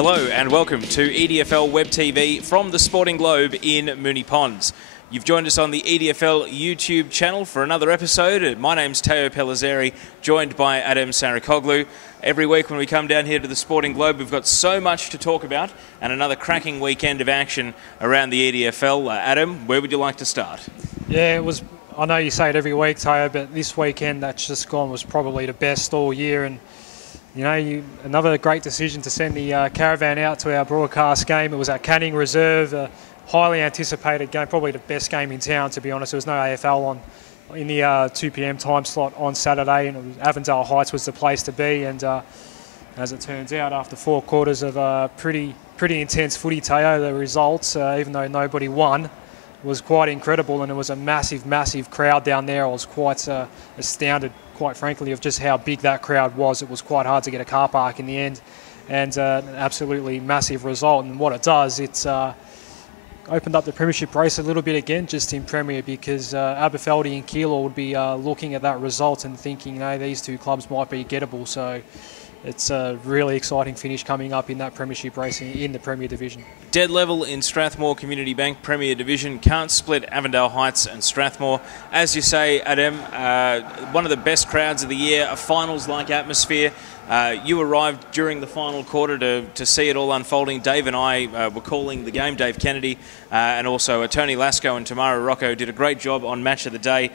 Hello and welcome to EDFL Web TV from the Sporting Globe in Moonee Ponds. You've joined us on the EDFL YouTube channel for another episode. My name's Teo Pellizzeri, joined by Adem Saricaoglu. Every week when we come down here to the Sporting Globe, we've got so much to talk about and another cracking weekend of action around the EDFL. Adem, where would you like to start? Yeah, it was. I know you say it every week, Teo, but this weekend that's just gone was probably the best all year. And you know, another great decision to send the caravan out to our broadcast game. It was at Canning Reserve, a highly anticipated game, probably the best game in town, to be honest. There was no AFL on in the 2 p.m. time slot on Saturday, and it was Avondale Heights was the place to be. And as it turns out, after 4 quarters of pretty intense footy, Teo, the results, even though nobody won, was quite incredible, and it was a massive crowd down there. I was quite astounded, quite frankly, of just how big that crowd was. It was quite hard to get a car park in the end, and an absolutely massive result. And what it does, it's opened up the premiership race a little bit again, just in Premier, because Aberfeldy and Keilor would be looking at that result and thinking, you know, these two clubs might be gettable. So it's a really exciting finish coming up in that premiership race in the Premier Division. Dead level in Strathmore Community Bank Premier Division. Can't split Avondale Heights and Strathmore. As you say, Adem, one of the best crowds of the year, a finals-like atmosphere. You arrived during the final quarter to see it all unfolding. Dave and I were calling the game, Dave Kennedy, and also Tony Lasco and Tamara Rocco did a great job on Match of the Day,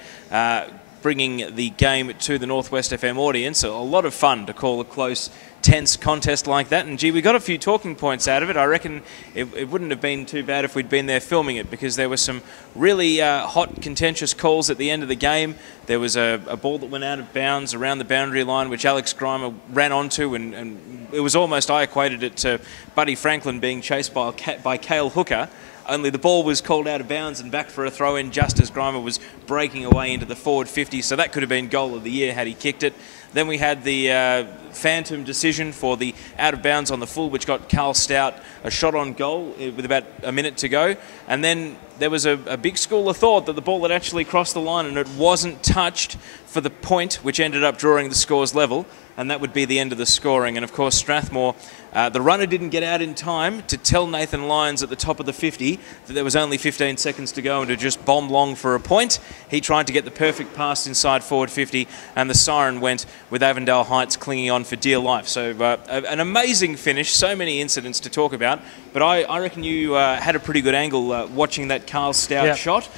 bringing the game to the Northwest FM audience. A lot of fun to call a close, tense contest like that, and gee, we got a few talking points out of it. I reckon it wouldn't have been too bad if we'd been there filming it, because there were some really hot, contentious calls at the end of the game. There was a ball that went out of bounds around the boundary line, which Alex Grimer ran onto, and it was almost, I equated it to Buddy Franklin being chased by Cale Hooker, only the ball was called out of bounds and back for a throw-in just as Grimer was breaking away into the forward 50, so that could have been goal of the year had he kicked it. Then we had the phantom decision for the out of bounds on the full, which got Carl Stout a shot on goal with about a minute to go. And then there was a big school of thought that the ball had actually crossed the line and it wasn't touched for the point, which ended up drawing the scores level. And that would be the end of the scoring. And of course, Strathmore, the runner didn't get out in time to tell Nathan Lyons at the top of the 50 that there was only 15 seconds to go and to just bomb long for a point. He tried to get the perfect pass inside forward 50, and the siren went with Avondale Heights clinging on for dear life. So an amazing finish, so many incidents to talk about. But I reckon you had a pretty good angle watching that Carl Stout shot.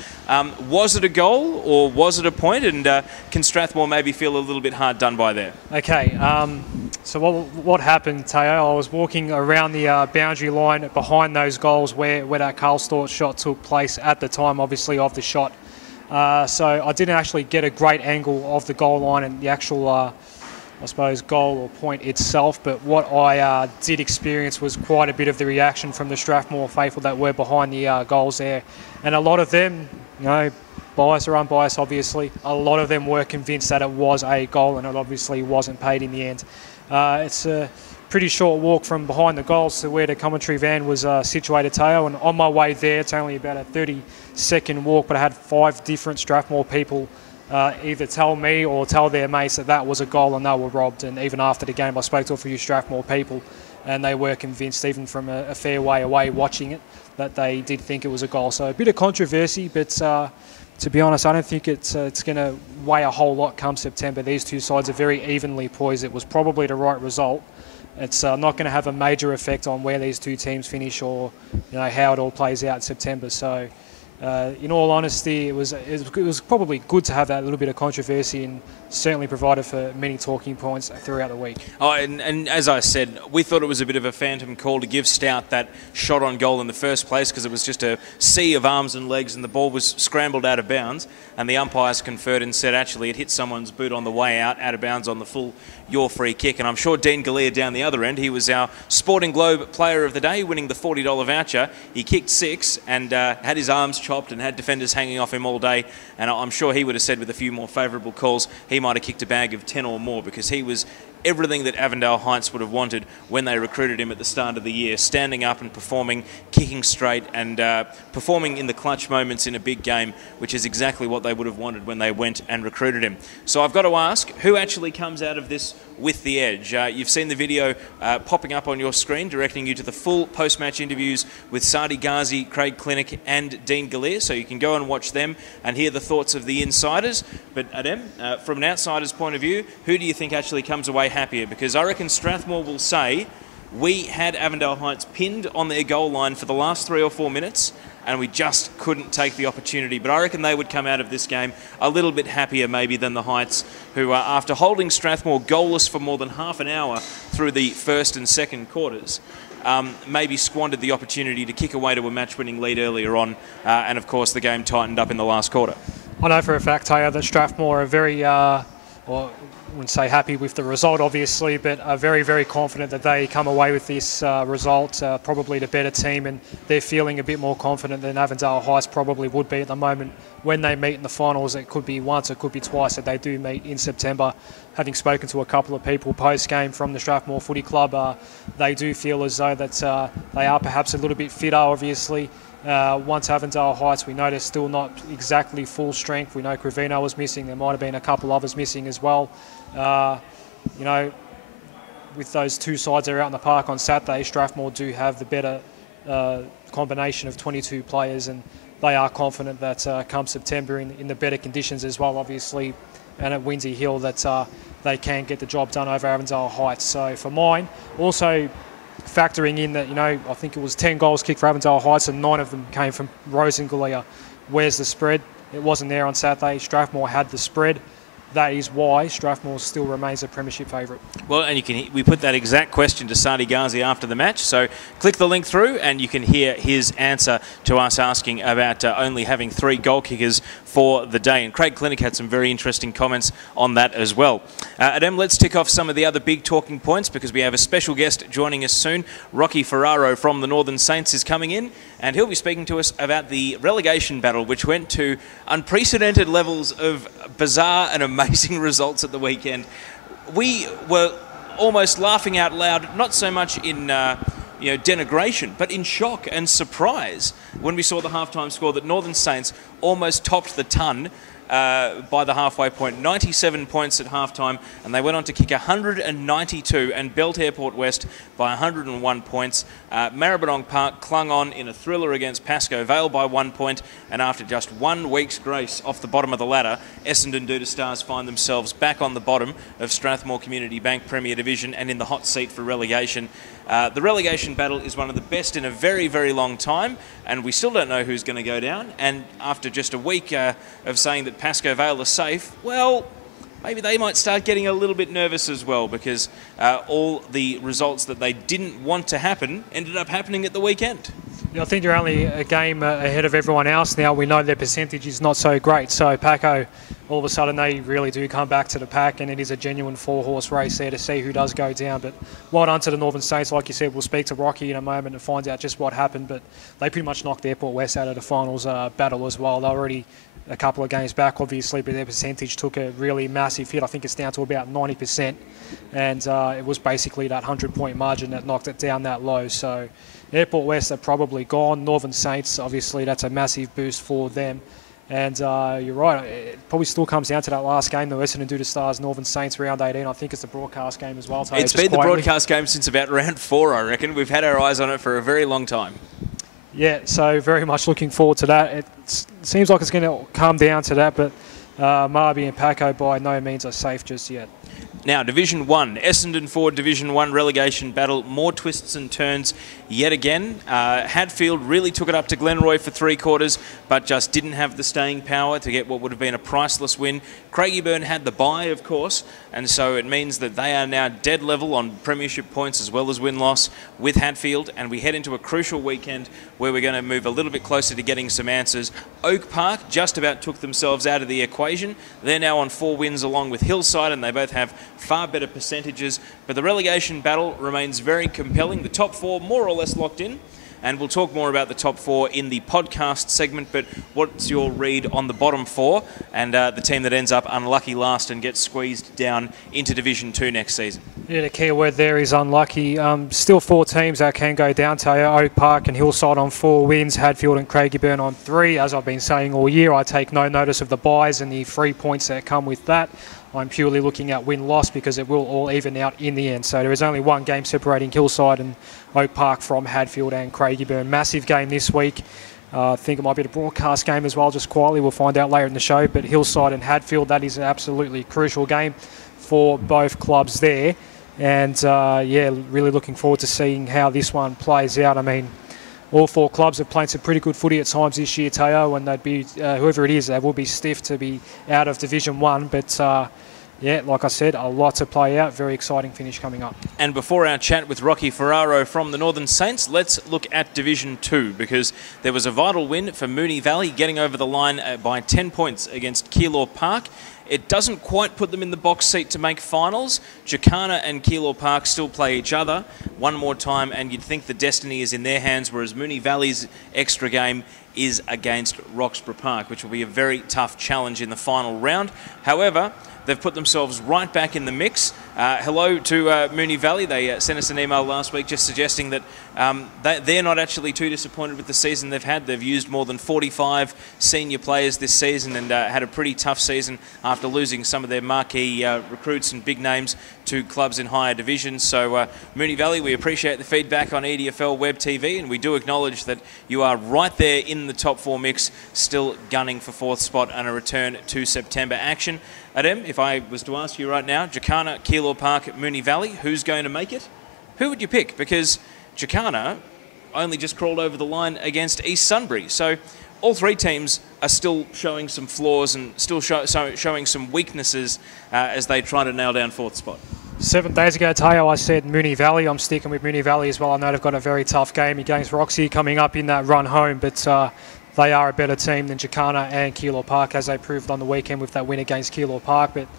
Was it a goal or was it a point? And can Strathmore maybe feel a little bit hard done by there? Okay, so what happened, Teo? I was walking around the boundary line behind those goals where that Carl Stout shot took place at the time, obviously, of the shot. So I didn't actually get a great angle of the goal line and the actual, I suppose, goal or point itself. But what I did experience was quite a bit of the reaction from the Strathmore faithful that were behind the goals there. And a lot of them, you know, biased or unbiased, obviously, a lot of them were convinced that it was a goal, and it obviously wasn't paid in the end. It's a pretty short walk from behind the goals to where the commentary van was situated, Teo, and on my way there, it's only about a 30-second walk, but I had 5 different Strathmore people either tell me or tell their mates that that was a goal and they were robbed. And even after the game, I spoke to a few Strathmore people, and they were convinced, even from a fair way away watching it, that they did think it was a goal. So a bit of controversy, but to be honest, I don't think it's going to weigh a whole lot come September. These two sides are very evenly poised. It was probably the right result. It's not going to have a major effect on where these two teams finish or, you know, how it all plays out in September. So in all honesty, it was probably good to have that little bit of controversy, and certainly provided for many talking points throughout the week. Oh, and as I said, we thought it was a bit of a phantom call to give Stout that shot on goal in the first place, because it was just a sea of arms and legs and the ball was scrambled out of bounds, and the umpires conferred and said actually it hit someone's boot on the way out of bounds on the full, your free kick. And I'm sure Dean Galea down the other end, he was our Sporting Globe Player of the Day, winning the $40 voucher. He kicked 6 and had his arms chopped and had defenders hanging off him all day, and I'm sure he would have said with a few more favourable calls he might have kicked a bag of 10 or more, because he was everything that Avondale Heights would have wanted when they recruited him at the start of the year, standing up and performing, kicking straight, and performing in the clutch moments in a big game, which is exactly what they would have wanted when they went and recruited him. So I've got to ask, who actually comes out of this with the edge. You've seen the video popping up on your screen, directing you to the full post-match interviews with Sadi Ghazi, Craig Clinic and Dean Galea, so you can go and watch them and hear the thoughts of the insiders. But Adem, from an outsider's point of view, who do you think actually comes away happier? Because I reckon Strathmore will say, we had Avondale Heights pinned on their goal line for the last 3 or 4 minutes, and we just couldn't take the opportunity. But I reckon they would come out of this game a little bit happier maybe than the Heights, who after holding Strathmore goalless for more than half an hour through the first and second quarters, maybe squandered the opportunity to kick away to a match-winning lead earlier on, and of course the game tightened up in the last quarter. I know for a fact, Teo, that Strathmore are very, well, I wouldn't say happy with the result, obviously, but are very, very confident that they come away with this result, probably the better team, and they're feeling a bit more confident than Avondale Heights probably would be at the moment. When they meet in the finals, it could be once, it could be twice that they do meet in September. Having spoken to a couple of people post-game from the Strathmore Footy Club, they do feel as though that they are perhaps a little bit fitter, obviously. Once Avondale Heights, we know they're still not exactly full strength. We know Cravino was missing. There might have been a couple others missing as well. You know, with those two sides that are out in the park on Saturday, Strathmore do have the better combination of 22 players, and they are confident that come September in the better conditions as well, obviously, and at Windsor Hill that they can get the job done over Avondale Heights. So for mine, also factoring in that, you know, I think it was 10 goals kicked for Avondale Heights and 9 of them came from Rose and Galea. Where's the spread? It wasn't there on Saturday. Strathmore had the spread. That is why Strathmore still remains a premiership favourite. Well, and we put that exact question to Sadi Ghazi after the match, so click the link through and you can hear his answer to us asking about only having 3 goal kickers for the day. And Craig Clinic had some very interesting comments on that as well. Adem, let's tick off some of the other big talking points because we have a special guest joining us soon. Rocky Ferraro from the Northern Saints is coming in, and he'll be speaking to us about the relegation battle, which went to unprecedented levels of bizarre and amazing results at the weekend. We were almost laughing out loud, not so much in denigration, but in shock and surprise when we saw the halftime score that Northern Saints almost topped the ton by the halfway point. 97 points at halftime, and they went on to kick 192 and belt Airport West by 101 points. Maribyrnong Park clung on in a thriller against Pascoe Vale by 1 point, and after just 1 week's grace off the bottom of the ladder, Essendon Doodle Stars find themselves back on the bottom of Strathmore Community Bank Premier Division and in the hot seat for relegation. The relegation battle is one of the best in a very, very long time, and we still don't know who's going to go down. And after just a week of saying that Pascoe Vale are safe, well, maybe they might start getting a little bit nervous as well, because all the results that they didn't want to happen ended up happening at the weekend. Yeah, I think they're only a game ahead of everyone else now. We know their percentage is not so great, so Paco, all of a sudden they really do come back to the pack, and it is a genuine 4-horse race there to see who does go down. But well done to the Northern Saints. Like you said, we'll speak to Rocky in a moment to find out just what happened, but they pretty much knocked Airport West out of the finals battle as well. They're already a couple of games back, obviously, but their percentage took a really massive hit. I think it's down to about 90%, and it was basically that 100-point margin that knocked it down that low. So Airport West are probably gone. Northern Saints, obviously, that's a massive boost for them. And you're right, it probably still comes down to that last game, the Essendon Doodle Stars, Northern Saints, round 18. I think it's the broadcast game as well. It's been the broadcast game since about round 4, I reckon. We've had our eyes on it for a very long time. Yeah, so very much looking forward to that. It seems like it's going to come down to that, but Marby and Paco by no means are safe just yet. Now, Division 1, Essendon 4 Division 1 relegation battle, more twists and turns yet again. Hadfield really took it up to Glenroy for 3 quarters, but just didn't have the staying power to get what would have been a priceless win. Craigieburn had the bye, of course, and so it means that they are now dead level on premiership points as well as win-loss with Hadfield, and we head into a crucial weekend where we're going to move a little bit closer to getting some answers. Oak Park just about took themselves out of the equation. They're now on 4 wins along with Hillside, and they both have far better percentages, but the relegation battle remains very compelling. The top 4 more or less locked in, and we'll talk more about the top 4 in the podcast segment. But what's your read on the bottom 4 and the team that ends up unlucky last and gets squeezed down into Division 2 next season? Yeah, the key word there is unlucky. Still 4 teams that can go down, Teo. Oak Park and Hillside on 4 wins, Hadfield and Craigieburn on 3. As I've been saying all year, I take no notice of the byes and the 3 points that come with that. I'm purely looking at win-loss because it will all even out in the end. So there is only one game separating Hillside and Oak Park from Hadfield and Craigieburn. Massive game this week. I think it might be the broadcast game as well, just quietly. We'll find out later in the show. But Hillside and Hadfield, that is an absolutely crucial game for both clubs there. And, yeah, really looking forward to seeing how this one plays out. I mean, all four clubs have played some pretty good footy at times this year, Teo, and they'd be, whoever it is, they will be stiff to be out of Division 1. But, yeah, like I said, a lot to play out. Very exciting finish coming up. And before our chat with Rocky Ferraro from the Northern Saints, let's look at Division 2 because there was a vital win for Moonee Valley, getting over the line by 10 points against Keilor Park. It doesn't quite put them in the box seat to make finals. Jacana and Keilor Park still play each other one more time, and you'd think the destiny is in their hands, whereas Moonee Valley's extra game is against Roxburgh Park, which will be a very tough challenge in the final round. However, they've put themselves right back in the mix. Hello to Moonee Valley. They sent us an email last week just suggesting that they're not actually too disappointed with the season they've had. They've used more than 45 senior players this season and had a pretty tough season after losing some of their marquee recruits and big names to clubs in higher divisions. So Moonee Valley, we appreciate the feedback on EDFL Web TV, and we do acknowledge that you are right there in the top 4 mix, still gunning for 4th spot and a return to September action. Adem, if I was to ask you right now, Jacana, Keilor Park, Moonee Valley, who's going to make it? Who would you pick? Because Jacana only just crawled over the line against East Sunbury. So all three teams are still showing some flaws and still showing some weaknesses as they try to nail down 4th spot. 7 days ago, Teo, I said Moonee Valley. I'm sticking with Moonee Valley as well. I know they've got a very tough game against Roxy coming up in that run home, but they are a better team than Jacana and Keilor Park, as they proved on the weekend with that win against Keilor Park. But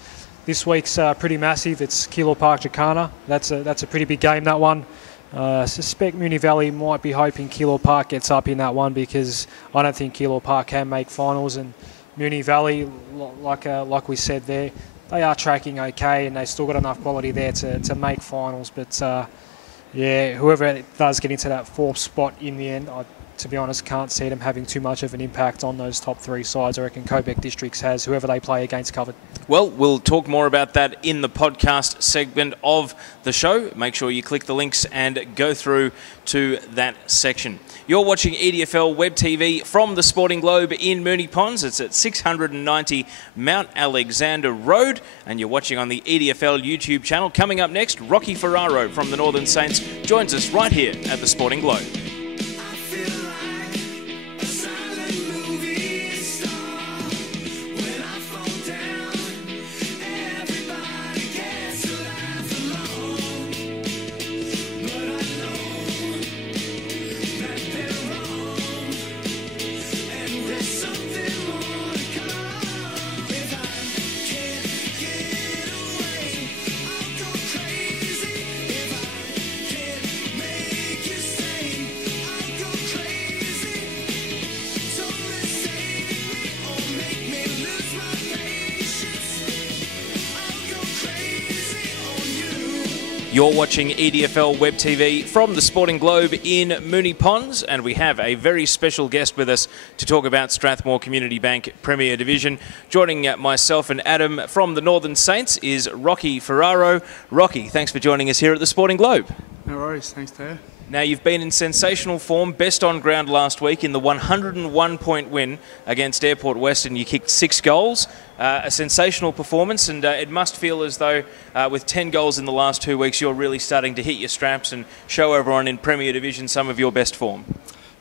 this week's pretty massive. It's Keilor Park, Jacana. That's a pretty big game, that one. I suspect Moonee Valley might be hoping Keilor Park gets up in that one because I don't think Keilor Park can make finals. And Moonee Valley, like we said there, they are tracking okay and they've still got enough quality there to make finals. But, yeah, whoever does get into that 4th spot in the end, I, to be honest, can't see them having too much of an impact on those top 3 sides. I reckon Cobec Districts has whoever they play against covered. Well, we'll talk more about that in the podcast segment of the show. Make sure you click the links and go through to that section. You're watching EDFL Web TV from the Sporting Globe in Moonee Ponds. It's at 690 Mount Alexander Road, and you're watching on the EDFL YouTube channel. Coming up next, Rocky Ferraro from the Northern Saints joins us right here at the Sporting Globe. You're watching EDFL Web TV from the Sporting Globe in Moonee Ponds, and we have a very special guest with us to talk about Strathmore Community Bank Premier Division. Joining myself and Adam from the Northern Saints is Rocky Ferraro. Rocky, thanks for joining us here at the Sporting Globe. No worries, thanks Teo. Now, you've been in sensational form, best on ground last week in the 101-point win against Airport Western. You kicked 6 goals, a sensational performance, and it must feel as though with 10 goals in the last 2 weeks, you're really starting to hit your straps and show everyone in Premier Division some of your best form.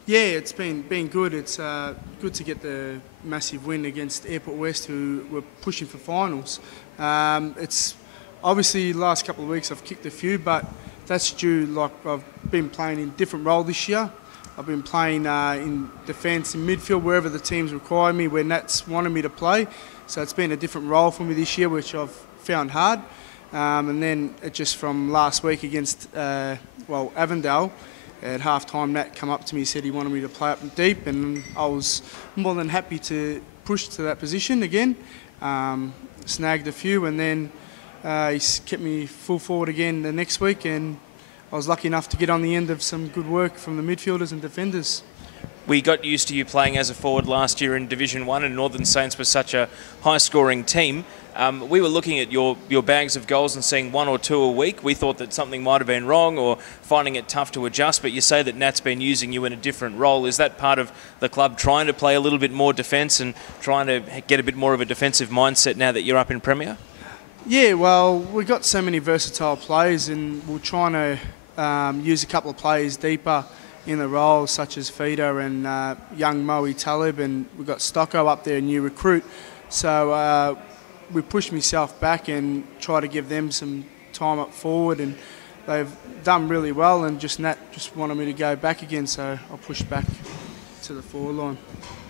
Yeah, it's been good. It's good to get the massive win against Airport West, who were pushing for finals. It's obviously the last couple of weeks I've kicked a few, but that's due, like, I've been playing in different role this year. I've been playing in defence, in midfield, wherever the teams require me, where Nats wanted me to play. So it's been a different role for me this year, which I've found hard. And then it just from last week against, Avondale, at half-time, Nat come up to me and said he wanted me to play up deep, and I was more than happy to push to that position again. Snagged a few, and then he kept me full forward again the next week, and I was lucky enough to get on the end of some good work from the midfielders and defenders. we got used to you playing as a forward last year in Division 1, and Northern Saints was such a high-scoring team. We were looking at your bags of goals and seeing 1 or 2 a week. We thought that something might have been wrong or finding it tough to adjust, but you say that Nat's been using you in a different role. Is that part of the club trying to play a little bit more defence and trying to get a bit more of a defensive mindset now that you're up in Premier? Yeah, well, we've got so many versatile players, and we're trying to use a couple of players deeper in the roles, such as Feeder and young Moe Talib, and we've got Stocko up there, a new recruit. So we pushed myself back and try to give them some time up forward, and they've done really well, and Nat just wanted me to go back again, so I pushed back to the forward line.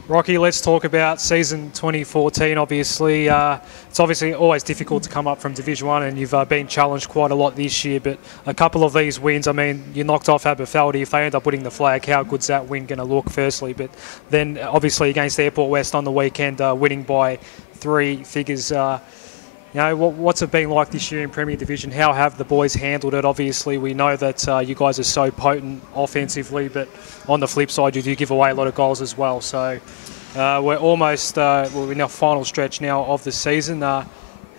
Rocky, let's talk about season 2014. Obviously, it's obviously always difficult to come up from Division 1, and you've been challenged quite a lot this year, but a couple of these wins, I mean, you knocked off Aberfeldy. If they end up winning the flag, how good's that win going to look, firstly? But then, obviously, against Airport West on the weekend, winning by 3 figures. You know, what's it been like this year in Premier Division? How have the boys handled it? Obviously, we know that you guys are so potent offensively, but on the flip side, you do give away a lot of goals as well. So we're almost we're in our final stretch now of the season. How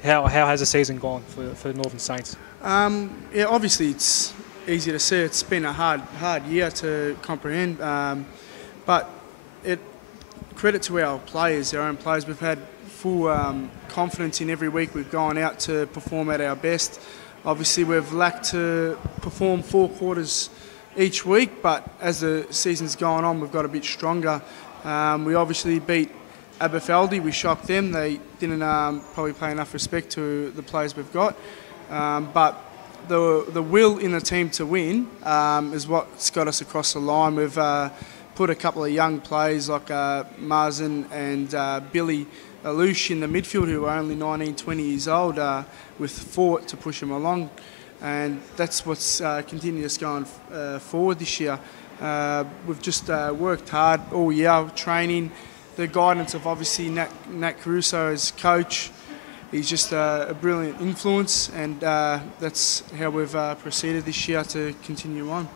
has the season gone for Northern Saints? Yeah, obviously it's easy to say. It's been a hard year to comprehend, but credit to our players, our own players. We've had full confidence in every week we've gone out to perform at our best. Obviously we've lacked to perform 4 quarters each week, but as the season's gone on, we've got a bit stronger. We obviously beat Aberfeldy. We shocked them. They didn't probably pay enough respect to the players we've got, but the will in the team to win is what's got us across the line. We've put a couple of young players like Marzin and Billy Alouche in the midfield, who are only 19, 20 years old, with Fort to push them along, and that's what's continued us going forward this year. We've just worked hard all year, training, the guidance of obviously Nat Caruso as coach. He's just a brilliant influence, and that's how we've proceeded this year to continue on.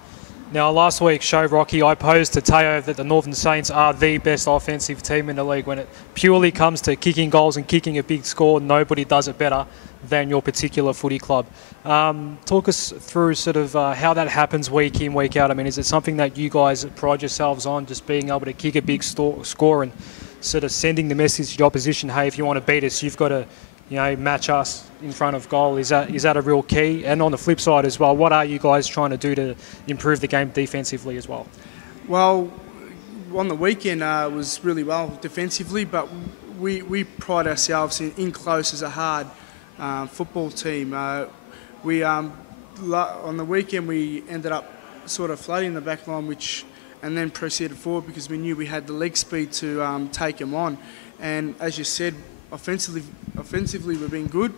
Now, last week's show, Rocky, I posed to Teo that the Northern Saints are the best offensive team in the league. When it purely comes to kicking goals and kicking a big score, nobody does it better than your particular footy club. Talk us through sort of how that happens week in, week out. I mean, is it something that you guys pride yourselves on, just being able to kick a big score and sort of sending the message to the opposition, hey, if you want to beat us, you've got to, you know, match us in front of goal? Is that a real key? And on the flip side as well, what are you guys trying to do to improve the game defensively as well? Well, on the weekend it was really well defensively, but we pride ourselves in close as a hard football team. On the weekend we ended up sort of flooding the back line, and then proceeded forward because we knew we had the leg speed to take them on. And as you said, offensively we've been good.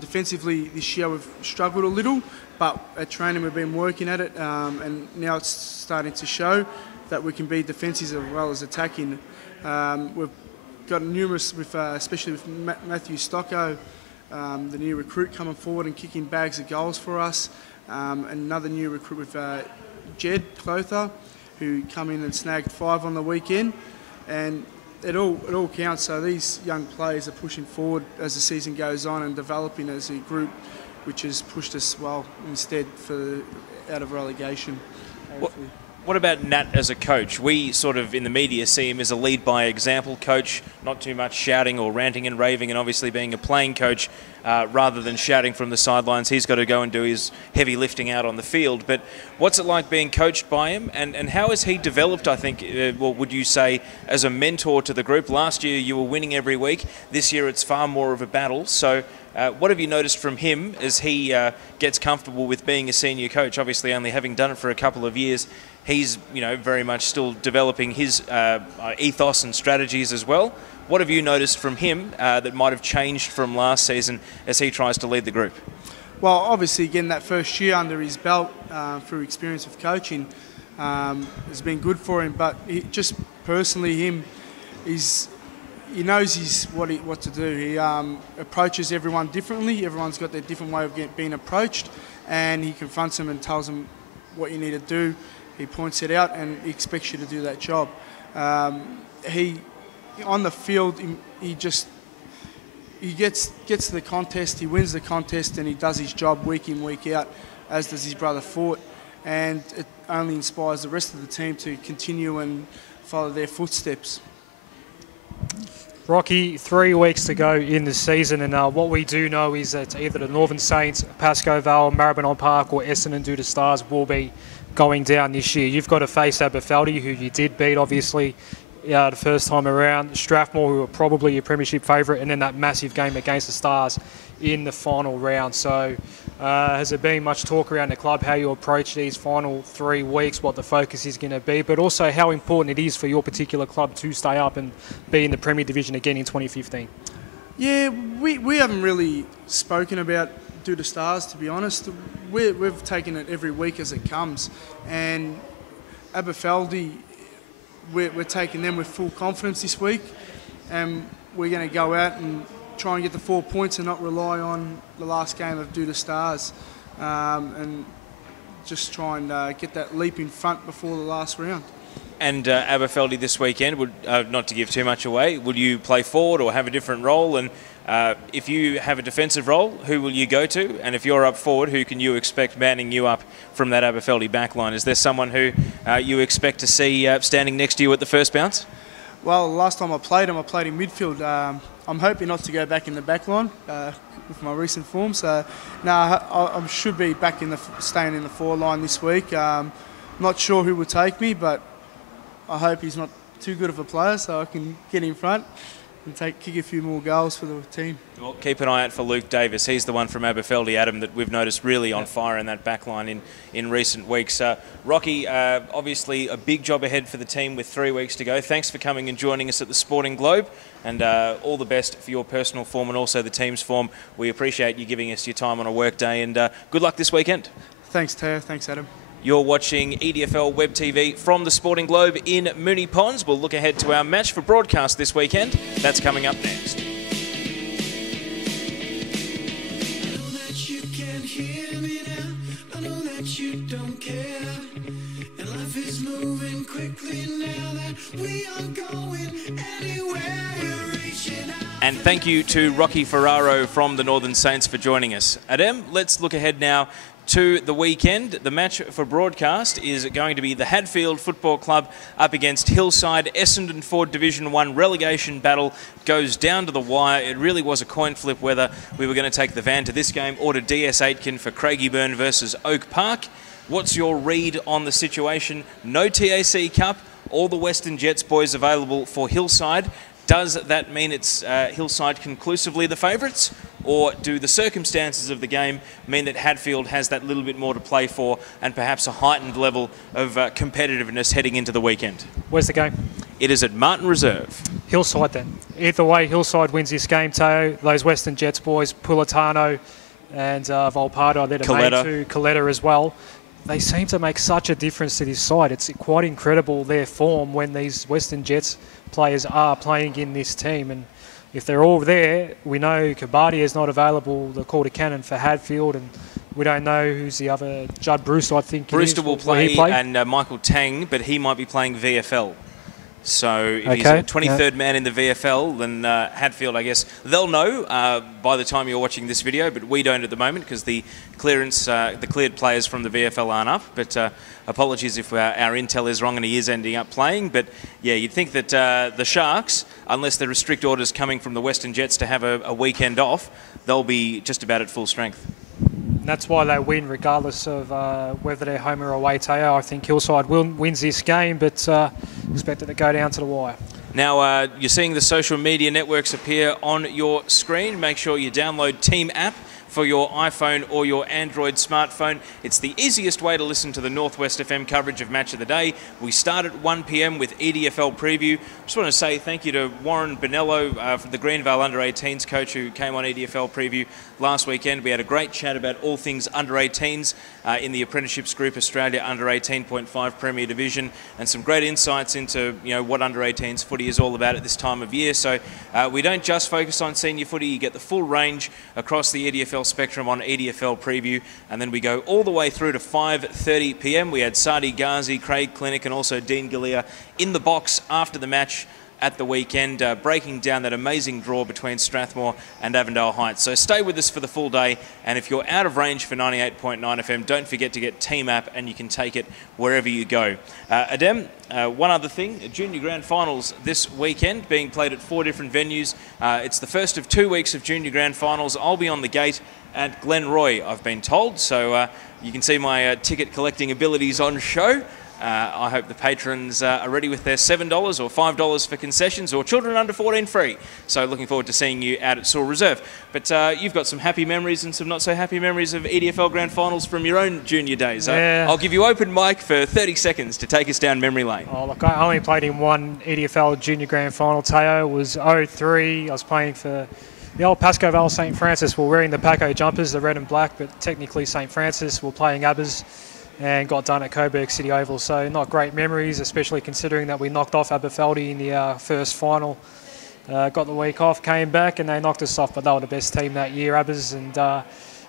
Defensively this year we've struggled a little, but at training we've been working at it, and now it's starting to show that we can be defensive as well as attacking. We've got numerous, especially with Matthew Stocko, the new recruit coming forward and kicking bags of goals for us, and another new recruit with Jed Clother, who come in and snagged 5 on the weekend, and it all counts. So these young players are pushing forward as the season goes on and developing as a group, which has pushed us well instead out of relegation. What about Nat as a coach? We sort of in the media see him as a lead by example coach, not too much shouting or ranting and raving, and obviously being a playing coach rather than shouting from the sidelines. He's got to go and do his heavy lifting out on the field. But what's it like being coached by him, and how has he developed, I think, what would you say, as a mentor to the group? Last year you were winning every week. This year it's far more of a battle. So what have you noticed from him as he gets comfortable with being a senior coach? Obviously only having done it for a couple of years, he's, you know, very much still developing his ethos and strategies as well. What have you noticed from him that might have changed from last season as he tries to lead the group? Well, obviously getting that first year under his belt through experience of coaching has been good for him, but just personally he knows what to do. He approaches everyone differently. Everyone's got their different way of being approached, and he confronts them and tells them what you need to do. he points it out and he expects you to do that job. He on the field, he gets to the contest, he wins the contest, and he does his job week in, week out, as does his brother Fort, and it only inspires the rest of the team to continue and follow their footsteps. Rocky, 3 weeks to go in the season, and what we do know is that either the Northern Saints, Pascoe Vale, Maribyrnong Park, or Essendon due to Stars will be going down this year. You've got to face Aberfeldy, who you did beat, obviously, the first time around. Strathmore, who are probably your premiership favourite, and then that massive game against the Stars in the final round. So has there been much talk around the club how you approach these final 3 weeks, what the focus is going to be, but also how important it is for your particular club to stay up and be in the Premier Division again in 2015? Yeah, we haven't really spoken about due to Stars, to be honest. We've taken it every week as it comes, and Aberfeldy, we're taking them with full confidence this week, and we're going to go out and try and get the 4 points and not rely on the last game of due to Stars, and just try and get that leap in front before the last round. And Aberfeldy this weekend, would not to give too much away, will you play forward or have a different role? And if you have a defensive role, who will you go to? And if you're up forward, who can you expect manning you up from that Aberfeldy backline? Is there someone who you expect to see standing next to you at the first bounce? Well, last time I played him in midfield. I'm hoping not to go back in the back line with my recent form. So, no, I should be back staying in the forward line this week. Not sure who will take me, but I hope he's not too good of a player, so I can get in front and kick a few more goals for the team. Well, keep an eye out for Luke Davis. He's the one from Aberfeldy, Adam, that we've noticed really on fire in that back line in recent weeks. Rocky, obviously a big job ahead for the team with 3 weeks to go. Thanks for coming and joining us at the Sporting Globe, and all the best for your personal form and also the team's form. We appreciate you giving us your time on a work day, and good luck this weekend. Thanks, Teo. Thanks, Adam. You're watching EDFL Web TV from the Sporting Globe in Moonee Ponds. We'll look ahead to our match for broadcast this weekend. That's coming up next. I know that you can hear me now. I know that you don't care. And life is moving quickly now that we are going anywhere. You're reaching out. And thank you to Rocky Ferraro from the Northern Saints for joining us. Adem, let's look ahead now to the weekend. The match for broadcast is going to be the Hadfield Football Club up against Hillside. Essendon for Division 1 relegation battle goes down to the wire. It really was a coin flip whether we were going to take the van to this game or to DS Aitken for Craigieburn versus Oak Park. What's your read on the situation? No TAC Cup, all the Western Jets boys available for Hillside. Does that mean it's Hillside conclusively the favourites? Or do the circumstances of the game mean that Hadfield has that little bit more to play for and perhaps a heightened level of competitiveness heading into the weekend? Where's the game? It is at Martin Reserve. Hillside then. Either way, Hillside wins this game, Teo. Those Western Jets boys, Pulatano and Volpardo, they're the main two, Coletta as well. They seem to make such a difference to this side. It's quite incredible their form when these Western Jets players are playing in this team. And if they're all there, we know Kabadia is not available, the quarter cannon for Hadfield, and we don't know who's the other. Judd Brewster, I think. Brewster will play, and Michael Tang, but he might be playing VFL. So if he's a 23rd man in the VFL, then Hadfield, I guess, they'll know by the time you're watching this video, but we don't at the moment because the cleared players from the VFL aren't up. But apologies if our intel is wrong and he is ending up playing. But yeah, you'd think that the Sharks, unless there are strict orders coming from the Western Jets to have a weekend off, they'll be just about at full strength. That's why they win, regardless of whether they're home or away, Teo. I think Hillside wins this game, but expect it to go down to the wire. Now, you're seeing the social media networks appear on your screen. Make sure you download Team App for your iPhone or your Android smartphone. It's the easiest way to listen to the Northwest FM coverage of Match of the Day. We start at 1 p.m. with EDFL Preview. Just want to say thank you to Warren Bonello, from the Greenvale Under-18s coach, who came on EDFL Preview last weekend. We had a great chat about all things Under-18s in the Apprenticeships Group Australia Under-18.5 Premier Division, and some great insights into what Under-18s footy is all about at this time of year. So we don't just focus on senior footy. You get the full range across the EDFL EDFL Spectrum on EDFL Preview, and then we go all the way through to 5:30 p.m. We had Sadi Ghazi, Craig Clinic, and also Dean Galea in the box after the match at the weekend, breaking down that amazing draw between Strathmore and Avondale Heights. So stay with us for the full day, and if you're out of range for 98.9 FM, don't forget to get Team App, and you can take it wherever you go. Adem, one other thing, Junior Grand Finals this weekend, being played at 4 different venues. It's the first of 2 weeks of Junior Grand Finals. I'll be on the gate at Glenroy, I've been told, so you can see my ticket collecting abilities on show. I hope the patrons are ready with their $7 or $5 for concessions, or children under 14 free. So looking forward to seeing you out at Saw Reserve. But you've got some happy memories and some not so happy memories of EDFL Grand Finals from your own junior days. Yeah. I'll give you open mic for 30 seconds to take us down memory lane. Oh, look, I only played in one EDFL Junior Grand Final, Teo. It was 03. I was playing for the old Pascoe Vale St Francis. We're wearing the Paco jumpers, the red and black, but technically St Francis. We're playing Abbas, and got done at Coburg City Oval. So not great memories, especially considering that we knocked off Aberfeldy in the first final. Got the week off, came back, and they knocked us off, but they were the best team that year, Abbas. And yeah,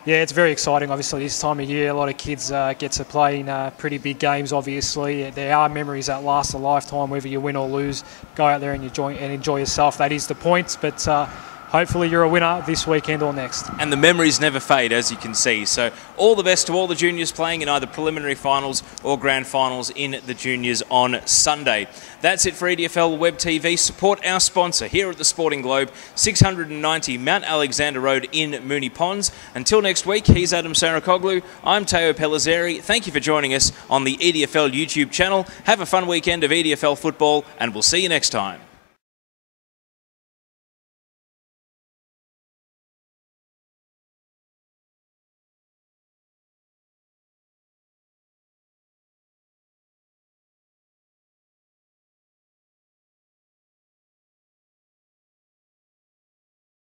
it's very exciting, obviously, this time of year. A lot of kids get to play in pretty big games, obviously. There are memories that last a lifetime, whether you win or lose. Go out there and enjoy yourself. That is the point, but hopefully you're a winner this weekend or next. And the memories never fade, as you can see. So all the best to all the juniors playing in either preliminary finals or grand finals in the juniors on Sunday. That's it for EDFL Web TV. Support our sponsor here at the Sporting Globe, 690 Mount Alexander Road in Moonee Ponds. Until next week, he's Adem Saricaoglu. I'm Teo Pellizzeri. Thank you for joining us on the EDFL YouTube channel. Have a fun weekend of EDFL football, and we'll see you next time.